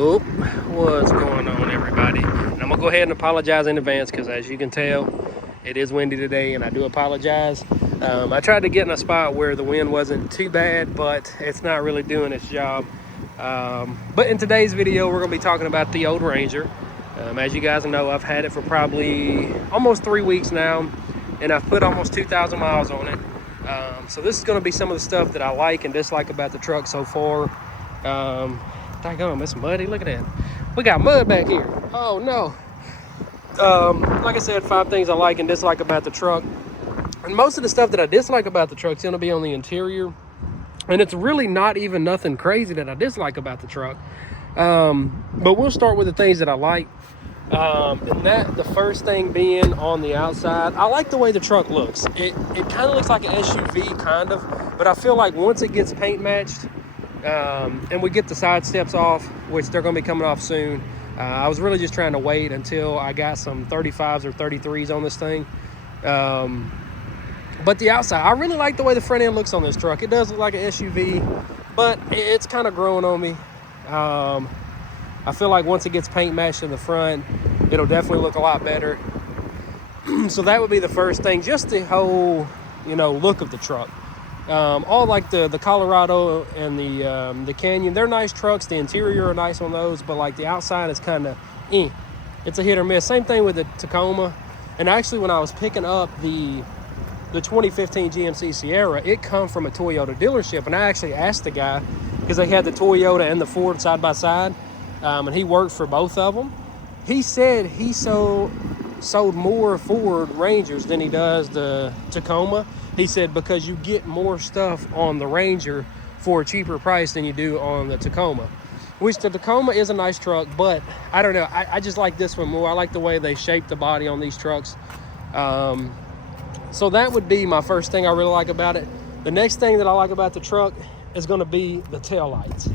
Oh, what's going on, everybody? And I'm gonna go ahead and apologize in advance because, as you can tell, it is windy today, and I do apologize. I tried to get in a spot where the wind wasn't too bad, but it's not really doing its job. But in today's video, we're gonna be talking about the old Ranger. As you guys know, I've had it for probably almost 3 weeks now, and I've put almost 2,000 miles on it. So this is gonna be some of the stuff that I like and dislike about the truck so far. Daggone, it's muddy. Look at that. We got mud back here. Oh no. Like I said, 5 things I like and dislike about the truck. And most of the stuff that I dislike about the truck is going to be on the interior. And it's really not even nothing crazy that I dislike about the truck. But we'll start with the things that I like. And that the first thing being on the outside, I like the way the truck looks. It kind of looks like an SUV, kind of. But I feel like once it gets paint matched, and we get the side steps off, which they're going to be coming off soon. I was really just trying to wait until I got some 35s or 33s on this thing. But the outside, I really like the way the front end looks on this truck. It does look like an SUV, but it's kind of growing on me. I feel like once it gets paint matched in the front, it'll definitely look a lot better. So that would be the first thing, just the whole, look of the truck. All like the Colorado and the Canyon, they're nice trucks. The interior are nice on those, but like the outside is kind of it's a hit or miss. Same thing with the Tacoma. And actually, when I was picking up the 2015 GMC Sierra, it come from a Toyota dealership, and I actually asked the guy, because they had the Toyota and the Ford side by side, and he worked for both of them. He said he sold more Ford Rangers than he does the Tacoma. He said because you get more stuff on the Ranger for a cheaper price than you do on the Tacoma. Which the Tacoma is a nice truck, but I don't know. I just like this one more. I like the way they shape the body on these trucks. So that would be my first thing I really like about it. The next thing that I like about the truck is going to be the tail lights.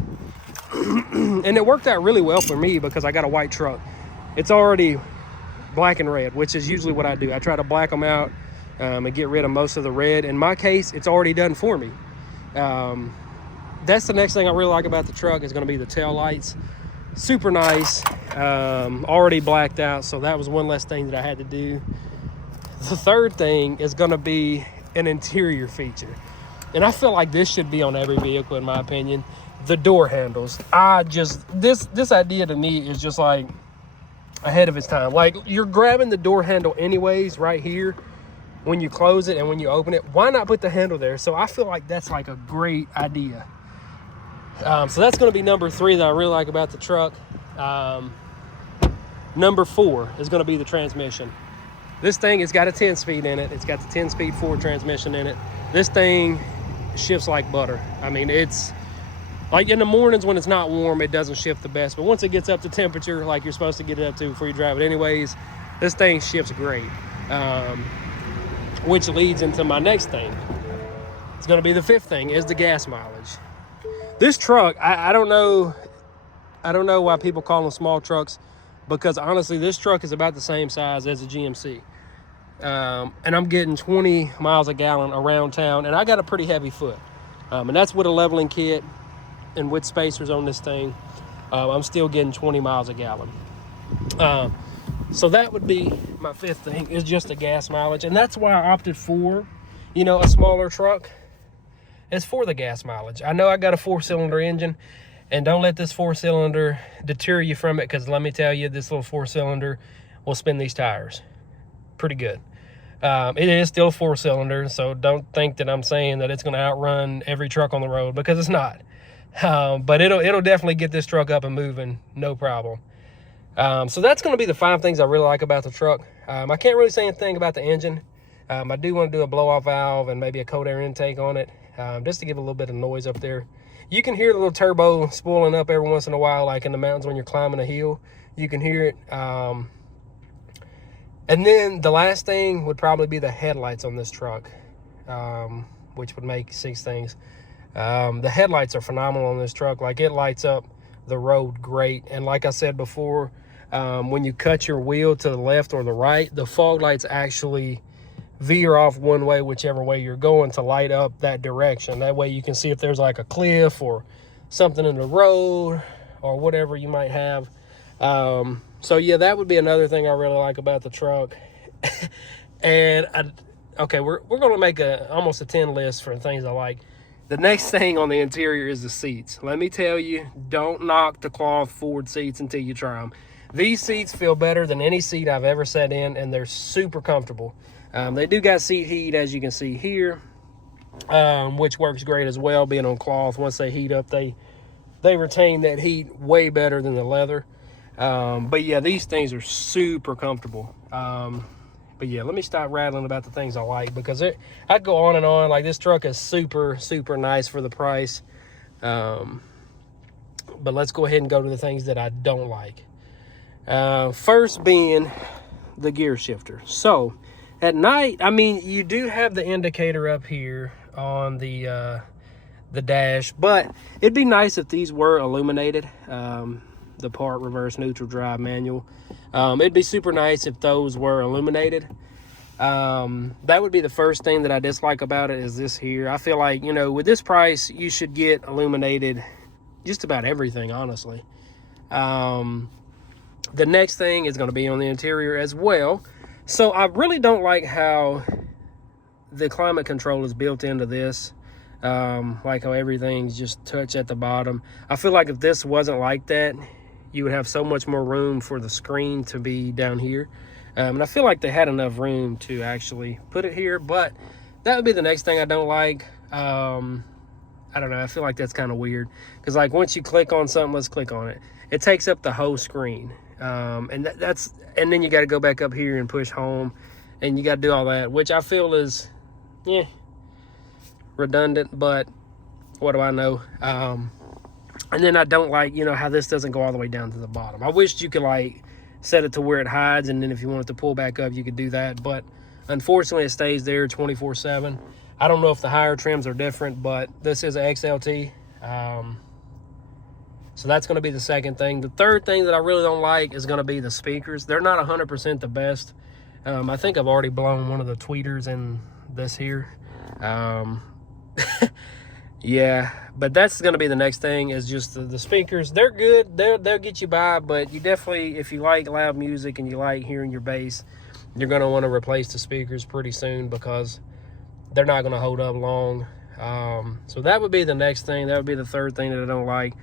And it worked out really well for me because I got a white truck. It's already black and red, which is usually what I do. I try to black them out and get rid of most of the red. In my case, it's already done for me. That's the next thing I really like about the truck is going to be the tail lights. Super nice, already blacked out, so that was one less thing that I had to do. The third thing is going to be an interior feature, and I feel like this should be on every vehicle in my opinion. The door handles. This idea to me is just like ahead of its time. Like, you're grabbing the door handle anyways right here when you close it and when you open it. Why not put the handle there? So I feel like that's like a great idea. So that's going to be number 3 that I really like about the truck. Number 4 is going to be the transmission. This thing has got a 10-speed in it. It's got the 10-speed Ford transmission in it. This thing shifts like butter. I mean, it's like in the mornings when it's not warm, it doesn't shift the best. But once it gets up to temperature, like you're supposed to get it up to before you drive it anyways, this thing shifts great. Which leads into my next thing. It's going to be the 5th thing, is the gas mileage. This truck, I don't know why people call them small trucks, because honestly, this truck is about the same size as a GMC. And I'm getting 20 miles a gallon around town, and I got a pretty heavy foot. And that's with a leveling kit and with spacers on this thing. I'm still getting 20 miles a gallon. So that would be my 5th thing, is just the gas mileage. And that's why I opted for, a smaller truck. It's for the gas mileage. I know I got a 4-cylinder engine, and don't let this 4-cylinder deter you from it, because let me tell you, this little 4-cylinder will spin these tires pretty good. It is still 4-cylinder, so don't think that I'm saying that it's going to outrun every truck on the road, because it's not. But it'll definitely get this truck up and moving, no problem. So that's going to be the 5 things I really like about the truck. I can't really say anything about the engine. I do want to do a blow-off valve and maybe a cold air intake on it, just to give a little bit of noise up there. You can hear the little turbo spooling up every once in a while, like in the mountains when you're climbing a hill. You can hear it. And then the last thing would probably be the headlights on this truck, which would make 6 things. The headlights are phenomenal on this truck. Like, it lights up the road great. And like I said before, when you cut your wheel to the left or the right, the fog lights actually veer off one way, whichever way you're going, to light up that direction. That way you can see if there's like a cliff or something in the road, or whatever you might have. So yeah, that would be another thing I really like about the truck. And okay, we're gonna make almost a 10 list for things I like. The next thing on the interior is the seats. Let me tell you, don't knock the cloth Ford seats until you try them. These seats feel better than any seat I've ever sat in, and they're super comfortable. They do got seat heat, as you can see here, which works great as well, being on cloth. Once they heat up, they retain that heat way better than the leather. But yeah, these things are super comfortable. But yeah, let me stop rattling about the things I like, because I'd go on and on. Like, this truck is super, super nice for the price. But let's go ahead and go to the things that I don't like. First being the gear shifter. So at night, I mean, you do have the indicator up here on the dash, but it'd be nice if these were illuminated. The part reverse neutral drive manual. It'd be super nice if those were illuminated. That would be the first thing that I dislike about it, is this here. I feel like, you know, with this price, you should get illuminated just about everything, honestly. The next thing is going to be on the interior as well. So I really don't like how the climate control is built into this. Like how everything's just touch at the bottom. I feel like if this wasn't like that, you would have so much more room for the screen to be down here. And I feel like they had enough room to actually put it here, but that would be the next thing I don't like. I don't know, I feel like that's kind of weird, because like once you click on something, let's click on it, it takes up the whole screen. And then you got to go back up here and push home, and you got to do all that, which I feel is redundant, but what do I know. And then I don't like, you know, how this doesn't go all the way down to the bottom. I wish you could like set it to where it hides, and then if you wanted to pull back up, you could do that. But unfortunately, it stays there 24/7. I don't know if the higher trims are different, but this is an XLT. So that's going to be the second thing. The third thing that I really don't like is going to be the speakers. They're not 100% the best. I think I've already blown one of the tweeters in this here. Yeah, but that's going to be the next thing, is just the speakers. They're good. They'll get you by, but you definitely, if you like loud music and you like hearing your bass, you're going to want to replace the speakers pretty soon, because they're not going to hold up long. So that would be the next thing. That would be the third thing that I don't like.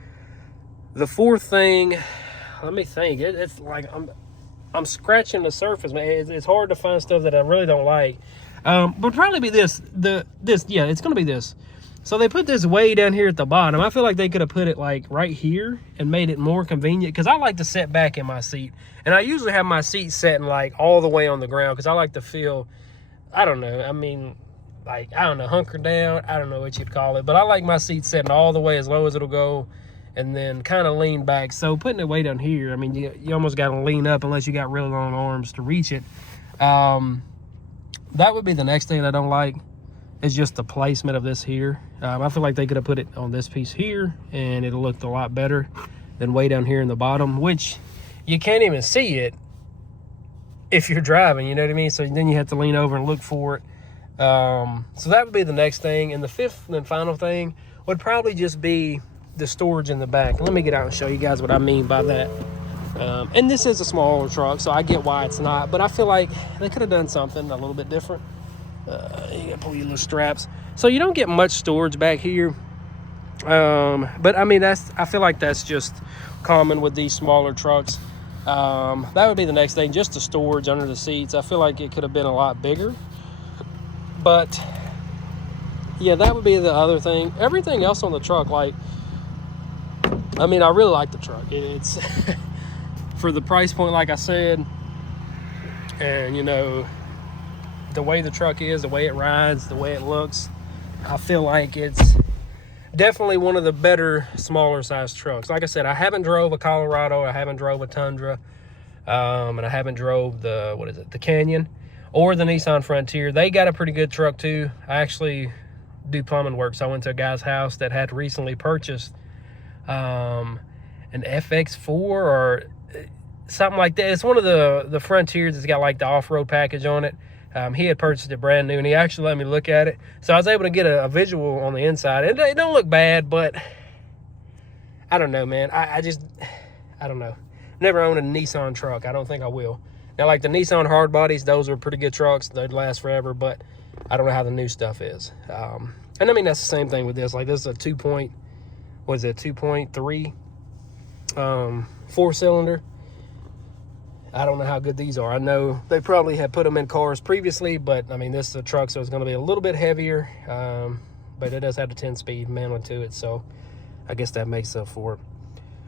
The fourth thing, let me think. It's like I'm scratching the surface, man. It's hard to find stuff that I really don't like. But probably be this. Yeah, it's going to be this. So they put this way down here at the bottom. I feel like they could have put it like right here and made it more convenient, because I like to sit back in my seat. And I usually have my seat setting like all the way on the ground, because I like to feel, I don't know, I mean, like, I don't know, hunkered down. I don't know what you'd call it. But I like my seat setting all the way as low as it'll go, and then kind of lean back. So putting it way down here, I mean, you almost got to lean up unless you got really long arms to reach it. That would be the next thing I don't like, is just the placement of this here. I feel like they could have put it on this piece here, and it looked a lot better than way down here in the bottom, which you can't even see it if you're driving, you know what I mean? So then you have to lean over and look for it. So that would be the next thing. And the fifth and final thing would probably just be the storage in the back. Let me get out and show you guys what I mean by that. And this is a smaller truck, so I get why it's not, but I feel like they could have done something a little bit different. You gotta pull your little straps. So you don't get much storage back here. But I mean, I feel like that's just common with these smaller trucks. That would be the next thing, just the storage under the seats. I feel like it could have been a lot bigger. But yeah, that would be the other thing. Everything else on the truck, like, I mean, I really like the truck. It's for the price point, like I said, and you know, the way the truck is, the way it rides, the way it looks, I feel like it's definitely one of the better smaller size trucks. Like I said, I haven't drove a Colorado, I haven't drove a Tundra, and I haven't drove the Canyon or the Nissan Frontier. They got a pretty good truck too. I actually do plumbing work, so I went to a guy's house that had recently purchased an FX4 or something like that. It's one of the Frontiers that's got like the off-road package on it. He had purchased it brand new, and he actually let me look at it. So I was able to get a visual on the inside. It don't look bad, but I don't know, man. I don't know. Never owned a Nissan truck. I don't think I will. Now, like the Nissan hard bodies, those are pretty good trucks. They'd last forever, but I don't know how the new stuff is. And I mean, that's the same thing with this. Like this is a 2.3 4-cylinder. I don't know how good these are. I know they probably had put them in cars previously, but I mean, this is a truck, so it's going to be a little bit heavier. But it does have a 10-speed manual to it, so I guess that makes up for it.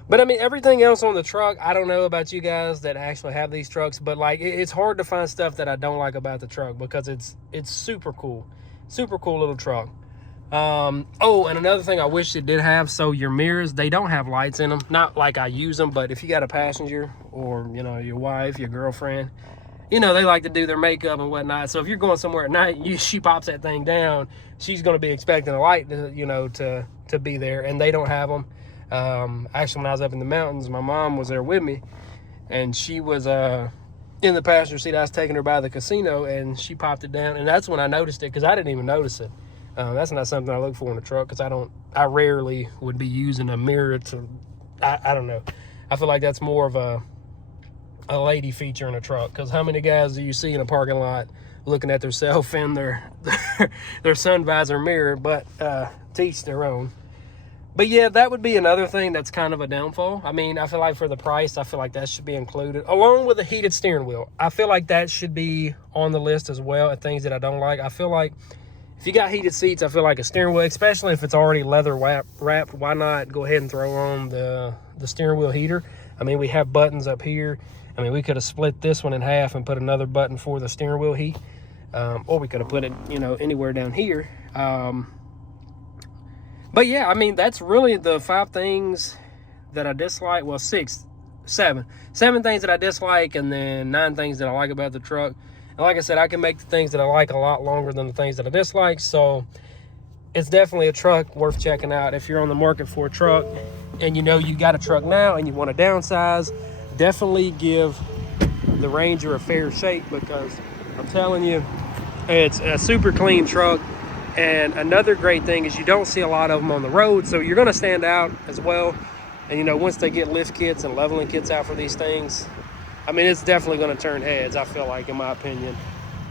But I mean, everything else on the truck, I don't know about you guys that actually have these trucks, but like it's hard to find stuff that I don't like about the truck because it's super cool little truck. Oh, and another thing I wish it did have, so your mirrors, they don't have lights in them. Not like I use them, but if you got a passenger or, you know, your wife, your girlfriend, you know, they like to do their makeup and whatnot. So if you're going somewhere at night, she pops that thing down, she's going to be expecting a light to, you know, to be there, and they don't have them. Actually, when I was up in the mountains, my mom was there with me, and she was in the passenger seat. I was taking her by the casino, and she popped it down, and that's when I noticed it, because I didn't even notice it. That's not something I look for in a truck, because I rarely would be using a mirror to, I don't know. I feel like that's more of a lady feature in a truck, because how many guys do you see in a parking lot looking at themselves in their sun visor mirror? But to each their own. But yeah, that would be another thing that's kind of a downfall. I mean, I feel like for the price, I feel like that should be included, along with a heated steering wheel. I feel like that should be on the list as well, at things that I don't like. I feel like if you got heated seats, I feel like a steering wheel, especially if it's already leather wrapped, why not go ahead and throw on the steering wheel heater? I mean, we have buttons up here. I mean, we could have split this one in half and put another button for the steering wheel heat. Or we could have put it, you know, anywhere down here. But yeah, I mean, that's really the 5 things that I dislike. Well, 7 things that I dislike, and then 9 things that I like about the truck. And like I said, I can make the things that I like a lot longer than the things that I dislike. So it's definitely a truck worth checking out. If you're on the market for a truck and you know you got a truck now and you want to downsize, definitely give the Ranger a fair shake, because I'm telling you, it's a super clean truck. And another great thing is you don't see a lot of them on the road, so you're going to stand out as well. And you know, once they get lift kits and leveling kits out for these things, I mean, it's definitely going to turn heads, I feel like, in my opinion.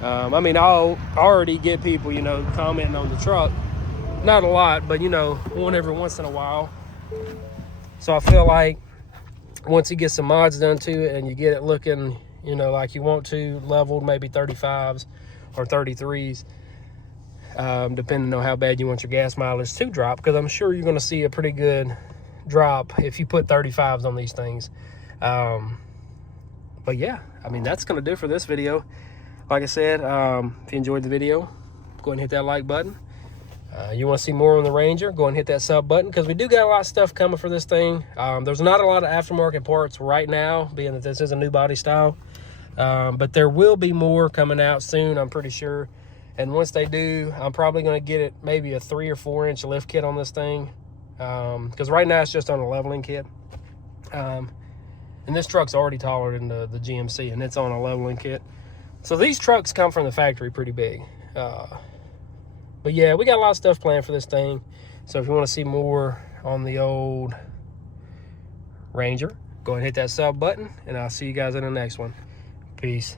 I mean, I'll already get people, you know, commenting on the truck. Not a lot, but, you know, one every once in a while. So I feel like once you get some mods done to it and you get it looking, you know, like you want to, leveled, maybe 35s or 33s, depending on how bad you want your gas mileage to drop, because I'm sure you're going to see a pretty good drop if you put 35s on these things. But yeah, I mean, that's going to do it for this video. Like I said, if you enjoyed the video, go ahead and hit that like button. You want to see more on the Ranger, go ahead and hit that sub button, because we do got a lot of stuff coming for this thing. There's not a lot of aftermarket parts right now, being that this is a new body style. But there will be more coming out soon, I'm pretty sure. And once they do, I'm probably going to get it maybe a 3 or 4 inch lift kit on this thing. Because right now it's just on a leveling kit. And this truck's already taller than the GMC, and it's on a leveling kit. So these trucks come from the factory pretty big. But yeah, we got a lot of stuff planned for this thing. So if you want to see more on the old Ranger, go ahead and hit that sub button, and I'll see you guys in the next one. Peace.